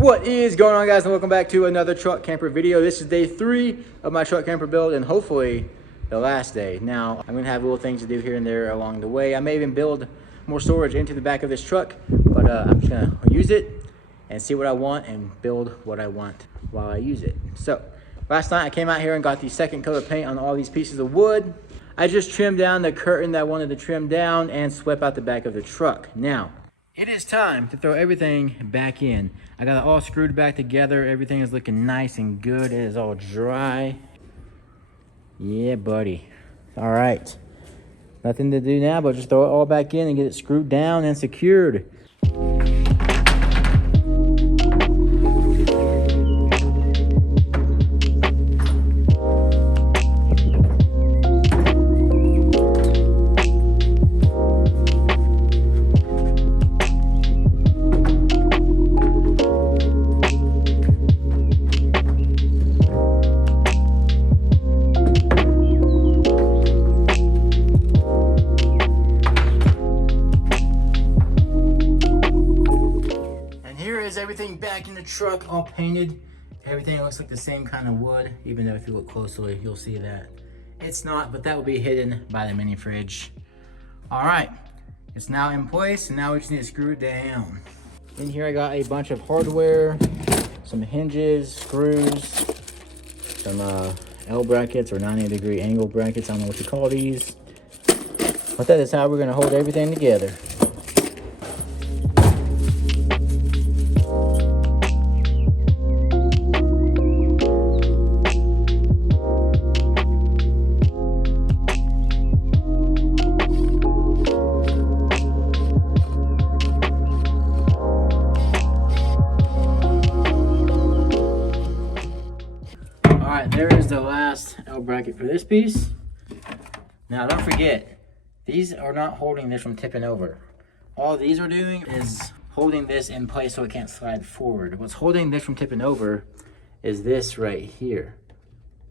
What is going on, guys, and welcome back to another truck camper video. This is day 3 of my truck camper build and hopefully the last day. Now I'm gonna have little things to do here and there along the way. I may even build more storage into the back of this truck, but I'm just gonna use it and see what I want and build what I want while I use it. So last night I came out here and got the second coat of paint on all these pieces of wood. I just trimmed down the curtain that I wanted to trim down and swept out the back of the truck. Now it is time to throw everything back in. I got it all screwed back together. Everything is looking nice and good. It is all dry. Yeah, buddy. All right. Nothing to do now but just throw it all back in and get it screwed down and secured. Everything back in the truck, all painted. Everything looks like the same kind of wood, even though if you look closely, you'll see that it's not, but that will be hidden by the mini fridge. All right, it's now in place, and now we just need to screw it down. In here, I got a bunch of hardware, some hinges, screws, some L brackets or 90-degree angle brackets. I don't know what you call these, but that is how we're gonna hold everything together. There is the last L bracket for this piece. Now don't forget, these are not holding this from tipping over. All these are doing is holding this in place so it can't slide forward. What's holding this from tipping over is this right here.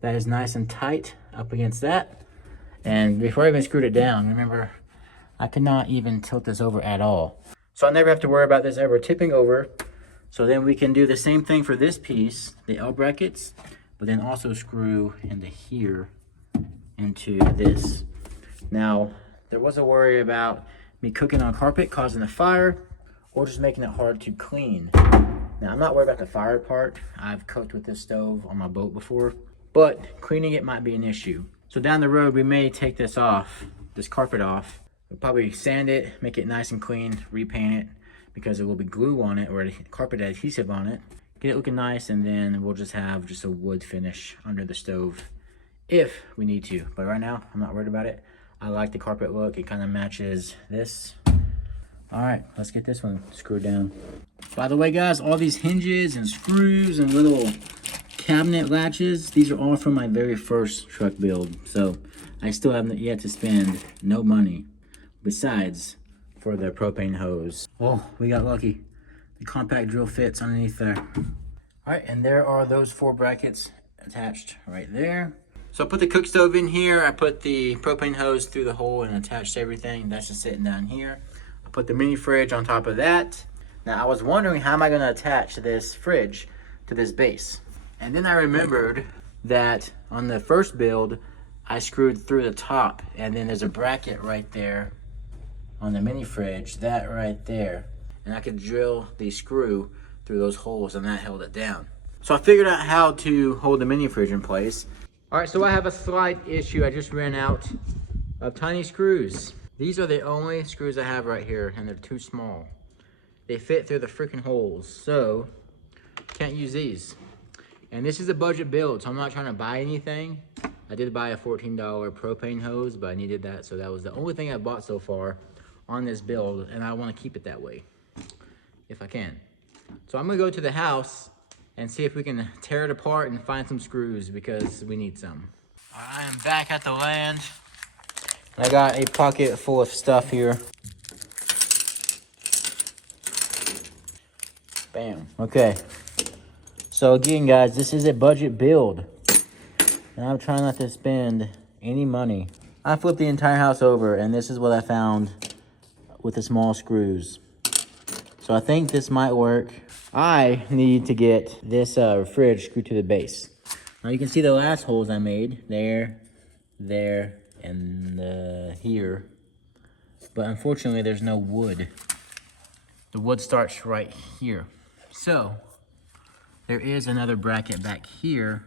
That is nice and tight up against that. And before I even screwed it down, remember, I could not even tilt this over at all. So I never have to worry about this ever tipping over. So then we can do the same thing for this piece, the L brackets, but then also screw into here, into this. Now, there was a worry about me cooking on carpet causing a fire or just making it hard to clean. Now, I'm not worried about the fire part. I've cooked with this stove on my boat before, but cleaning it might be an issue. So down the road, we may take this off, this carpet off. We'll probably sand it, make it nice and clean, repaint it, because there will be glue on it or carpet adhesive on it. Get it looking nice, and then we'll just have just a wood finish under the stove if we need to. But right now, I'm not worried about it. I like the carpet look. It kind of matches this. All right, let's get this one screwed down. By the way, guys, all these hinges and screws and little cabinet latches, these are all from my very first truck build. So I still haven't yet to spend no money besides for the propane hose. Oh, we got lucky. The compact drill fits underneath there. All right, and there are those 4 brackets attached right there. So I put the cook stove in here. I put the propane hose through the hole and attached everything. That's just sitting down here. I put the mini fridge on top of that. Now I was wondering, how am I gonna attach this fridge to this base? And then I remembered that on the first build, I screwed through the top, and then there's a bracket right there on the mini fridge, that right there. And I could drill the screw through those holes, and that held it down. So I figured out how to hold the mini fridge in place. All right, so I have a slight issue. I just ran out of tiny screws. These are the only screws I have right here, and they're too small. They fit through the freaking holes, so can't use these. And this is a budget build, so I'm not trying to buy anything. I did buy a $14 propane hose, but I needed that, so that was the only thing I bought so far on this build, and I want to keep it that way if I can. So I'm gonna go to the house and see if we can tear it apart and find some screws, because we need some. I am back at the land. I got a pocket full of stuff here. Bam. Okay. So again, guys, this is a budget build, and I'm trying not to spend any money. I flipped the entire house over, and this is what I found with the small screws. So I think this might work. I need to get this fridge screwed to the base. Now you can see the last holes I made. There, and here. But unfortunately, there's no wood. The wood starts right here. So there is another bracket back here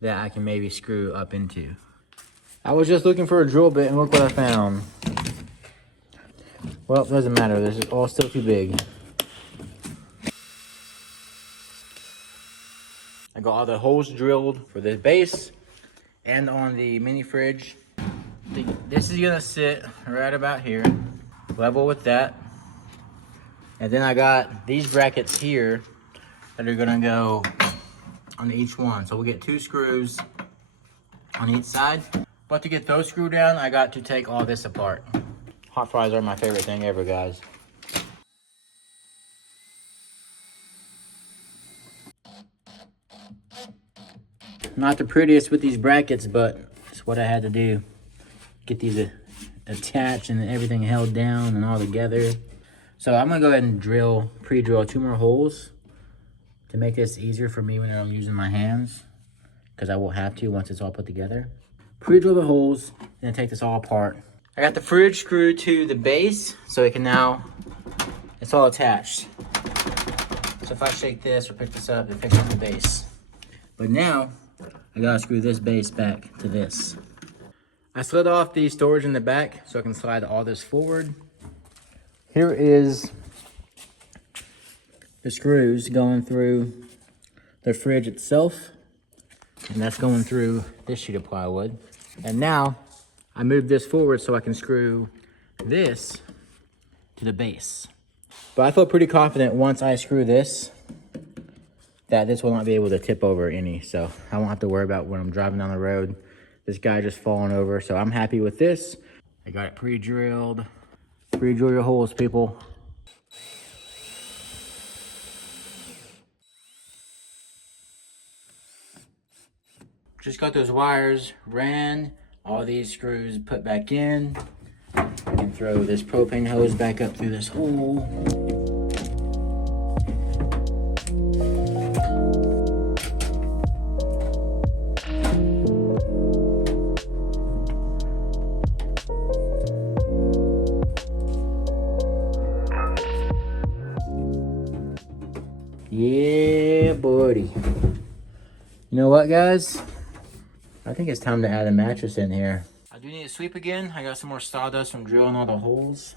that I can maybe screw up into. I was just looking for a drill bit and look what I found. Well, it doesn't matter. This is all still too big. I got all the holes drilled for the base and on the mini fridge. This is gonna sit right about here, level with that. And then I got these brackets here that are gonna go on each one. So we'll get 2 screws on each side. But to get those screwed down, I got to take all this apart. Hot fries are my favorite thing ever, guys. Not the prettiest with these brackets, but it's what I had to do. Get these attached and everything held down and all together. So I'm gonna go ahead and pre-drill 2 more holes to make this easier for me when I'm using my hands, because I will have to once it's all put together. Pre-drill the holes and then take this all apart. I got the fridge screwed to the base, so it can now, it's all attached. So if I shake this or pick this up, it picks up the base. But now, I gotta screw this base back to this. I slid off the storage in the back so I can slide all this forward. Here is the screws going through the fridge itself, and that's going through this sheet of plywood. And now I move this forward so I can screw this to the base. But I feel pretty confident once I screw this that this will not be able to tip over any, so I won't have to worry about when I'm driving down the road this guy just falling over. So I'm happy with this. I got it pre-drilled. Pre-drill your holes, people. Just got those wires ran, all these screws put back in. I can throw this propane hose back up through this hole. Yeah, buddy. You know what, guys? I think it's time to add a mattress in here. I do need to sweep again. I got some more sawdust from drilling all the holes.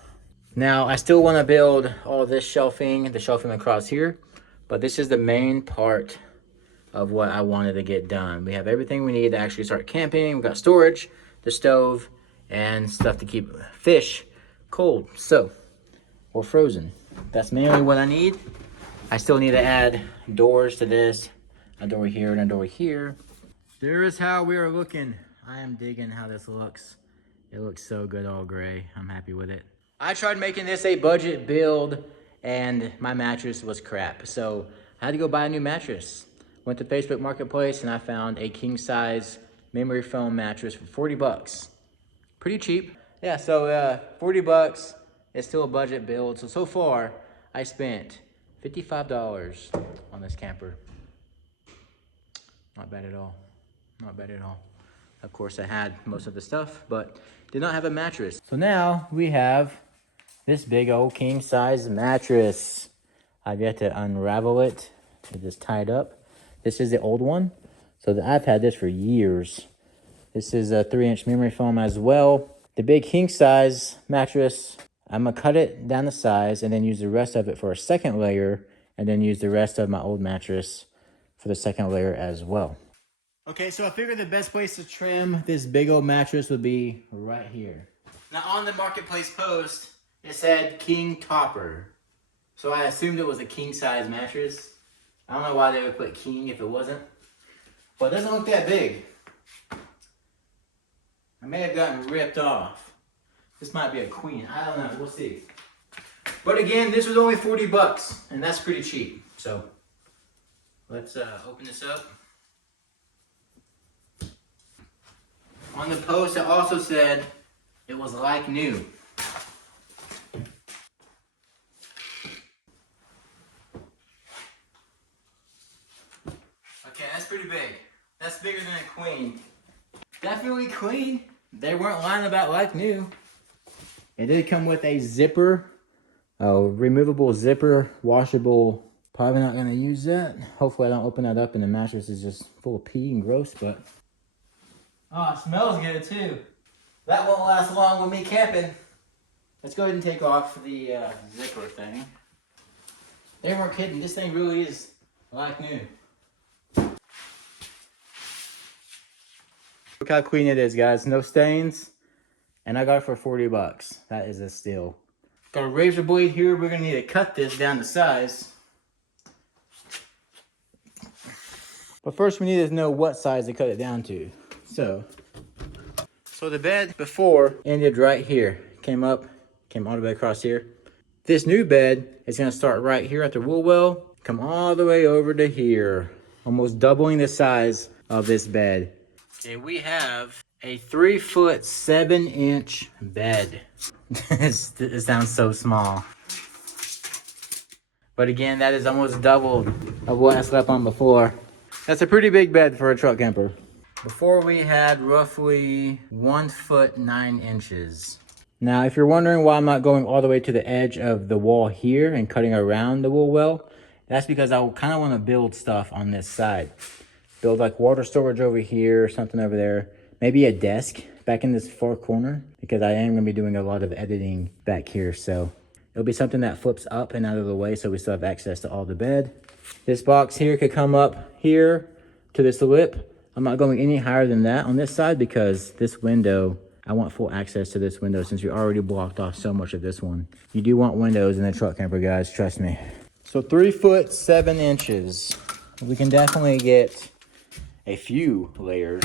Now, I still want to build all this shelving, the shelving across here, but this is the main part of what I wanted to get done. We have everything we need to actually start camping. We've got storage, the stove, and stuff to keep fish cold, or frozen. That's mainly what I need. I still need to add doors to this, a door here and a door here. There is how we are looking. I am digging how this looks. It looks so good all gray. I'm happy with it. I tried making this a budget build and my mattress was crap. So I had to go buy a new mattress. Went to Facebook Marketplace and I found a king size memory foam mattress for 40 bucks. Pretty cheap. Yeah, so 40 bucks is still a budget build. So far I spent $55 on this camper. Not bad at all. Not bad at all. Of course, I had most of the stuff, but did not have a mattress. So now we have this big old king size mattress. I've yet to unravel it. It just tied up. This is the old one. So I've had this for years. This is a 3-inch memory foam as well. The big king size mattress, I'm gonna cut it down to size and then use the rest of it for a second layer, and then use the rest of my old mattress for the second layer as well. Okay, so I figured the best place to trim this big old mattress would be right here. Now on the Marketplace post, it said king topper. So I assumed it was a king size mattress. I don't know why they would put king if it wasn't. But it doesn't look that big. I may have gotten ripped off. This might be a queen, I don't know, we'll see. But again, this was only 40 bucks, and that's pretty cheap. So let's open this up. On the post, it also said it was like new. pretty big. That's bigger than a queen. Definitely queen. They weren't lying about like new. It did come with a zipper, a removable zipper, washable. Probably not gonna use that. Hopefully I don't open that up and the mattress is just full of pee and gross, but. Oh, it smells good too. That won't last long with me camping. Let's go ahead and take off the zipper thing. They weren't kidding, this thing really is like new. Look how clean it is, guys. No stains. And I got it for 40 bucks. That is a steal. Got a razor blade here. We're gonna need to cut this down to size. But first we need to know what size to cut it down to. So the bed before ended right here. Came all the way across here. This new bed is gonna start right here at the wool well, come all the way over to here, almost doubling the size of this bed. And we have a 3-foot 7-inch bed. It sounds so small. But again, that is almost double of what I slept on before. That's a pretty big bed for a truck camper. Before we had roughly 1 foot 9 inches. Now, if you're wondering why I'm not going all the way to the edge of the wall here and cutting around the wool well, that's because I kind of want to build stuff on this side. Build like water storage over here, something over there. Maybe a desk back in this far corner because I am going to be doing a lot of editing back here. So it'll be something that flips up and out of the way so we still have access to all the bed. This box here could come up here to this lip. I'm not going any higher than that on this side because this window, I want full access to this window since we already blocked off so much of this one. You do want windows in a truck camper, guys, trust me. So 3 foot 7 inches. We can definitely get a few layers,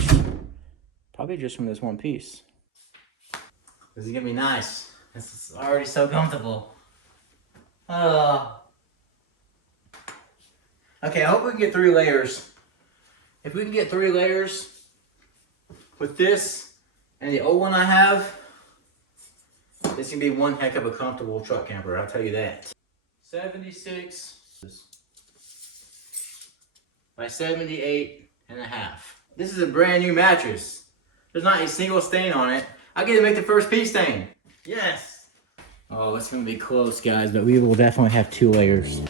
probably just from this one piece. This is gonna be nice. This is already so comfortable. Okay, I hope we can get 3 layers. If we can get 3 layers with this and the old one I have, this can be one heck of a comfortable truck camper, I'll tell you that. 76 by 78.5. This is a brand new mattress. There's not a single stain on it. I get to make the first pee stain. Yes. Oh, it's gonna be close, guys, but we will definitely have 2 layers.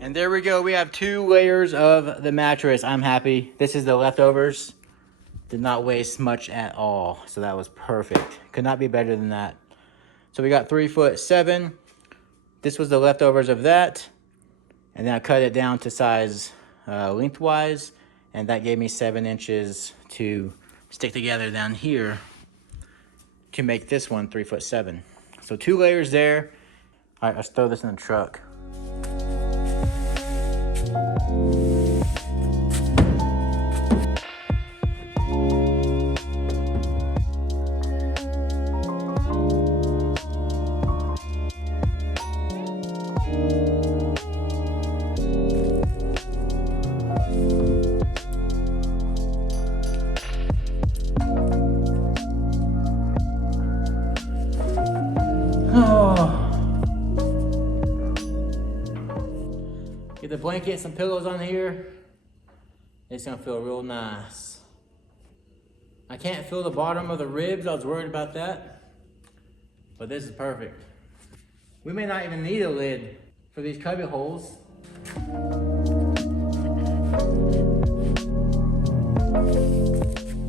And there we go, we have 2 layers of the mattress. I'm happy. This is the leftovers. Did not waste much at all, so that was perfect. Could not be better than that. So we got 3 foot 7. This was the leftovers of that. And then I cut it down to size lengthwise, and that gave me 7 inches to stick together down here to make this one 3 foot 7. So 2 layers there. All right, let's throw this in the truck. Get the blanket, some pillows on here. It's gonna feel real nice. I can't feel the bottom of the ribs. I was worried about that. But this is perfect. We may not even need a lid for these cubby holes.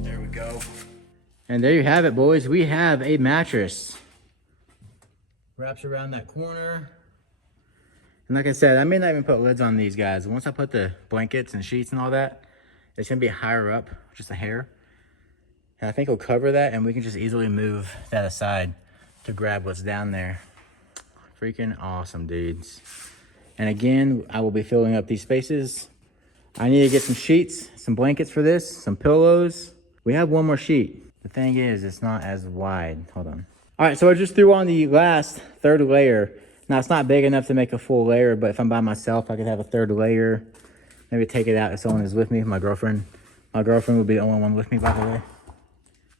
There we go. And there you have it, boys. We have a mattress. Wraps around that corner. And like I said, I may not even put lids on these guys. Once I put the blankets and sheets and all that, it's gonna be higher up, just a hair. And I think it'll cover that and we can just easily move that aside to grab what's down there. Freaking awesome, dudes. And again, I will be filling up these spaces. I need to get some sheets, some blankets for this, some pillows. We have one more sheet. The thing is, it's not as wide. Hold on. All right, so I just threw on the last 3rd layer. Now, it's not big enough to make a full layer, but if I'm by myself, I could have a third layer. Maybe take it out if someone is with me, my girlfriend. My girlfriend would be the only one with me, by the way.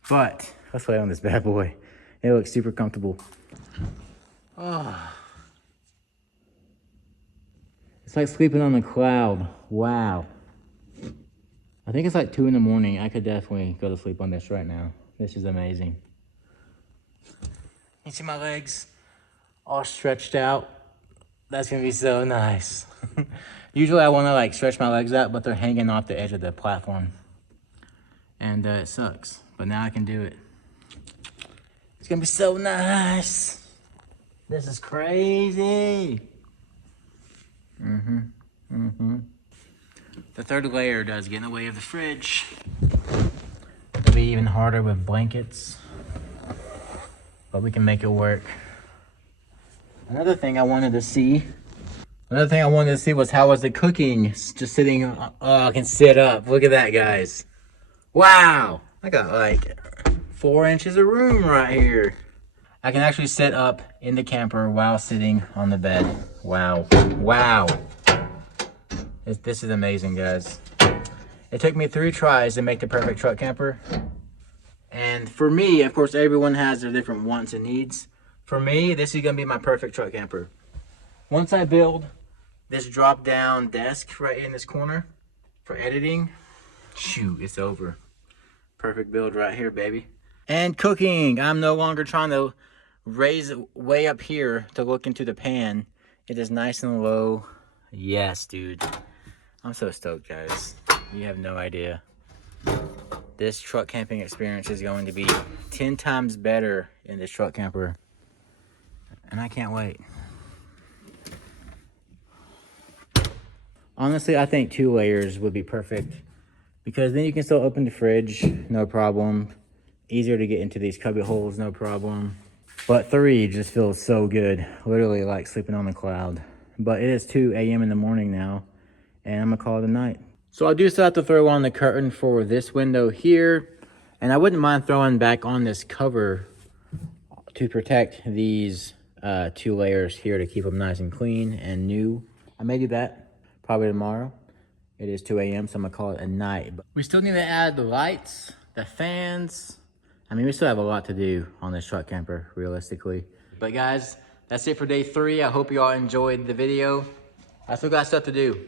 But let's lay on this bad boy. It looks super comfortable. Oh. It's like sleeping on a cloud. Wow. I think it's like 2 in the morning. I could definitely go to sleep on this right now. This is amazing. You see my legs all stretched out? That's gonna be so nice. Usually I wanna like stretch my legs out, but they're hanging off the edge of the platform. And it sucks, but now I can do it. It's gonna be so nice. This is crazy. The third layer does get in the way of the fridge. It'll be even harder with blankets, but we can make it work. Another thing I wanted to see was how was the cooking? Just sitting, oh, I can sit up. Look at that, guys. Wow, I got like 4 inches of room right here. I can actually sit up in the camper while sitting on the bed. Wow, wow. This is amazing, guys. It took me 3 tries to make the perfect truck camper. And for me, of course, everyone has their different wants and needs. For me, this is gonna be my perfect truck camper. Once I build this drop down desk right in this corner for editing, shoot, it's over. Perfect build right here, baby. And cooking, I'm no longer trying to raise it way up here to look into the pan. It is nice and low. Yes, dude. I'm so stoked, guys. You have no idea. This truck camping experience is going to be 10 times better in this truck camper. And I can't wait. Honestly, I think 2 layers would be perfect, because then you can still open the fridge, no problem. Easier to get into these cubby holes, no problem. But 3 just feels so good. Literally like sleeping on a cloud. But it is 2 a.m. in the morning now, and I'm gonna call it a night. So I do still have to throw on the curtain for this window here, and I wouldn't mind throwing back on this cover to protect these 2 layers here to keep them nice and clean and new. I may do that probably tomorrow. It is 2 a.m. so I'm gonna call it a night. But we still need to add the lights, the fans. I mean, we still have a lot to do on this truck camper, realistically. But guys, that's it for day 3. I hope you all enjoyed the video. I still got stuff to do.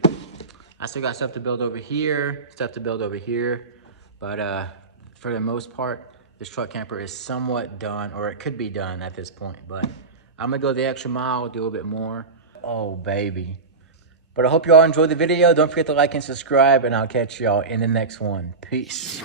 I still got stuff to build over here, stuff to build over here. But for the most part, this truck camper is somewhat done, or it could be done at this point. But I'm gonna go the extra mile, do a little bit more. Oh, baby. But I hope you all enjoyed the video. Don't forget to like and subscribe, and I'll catch y'all in the next one. Peace.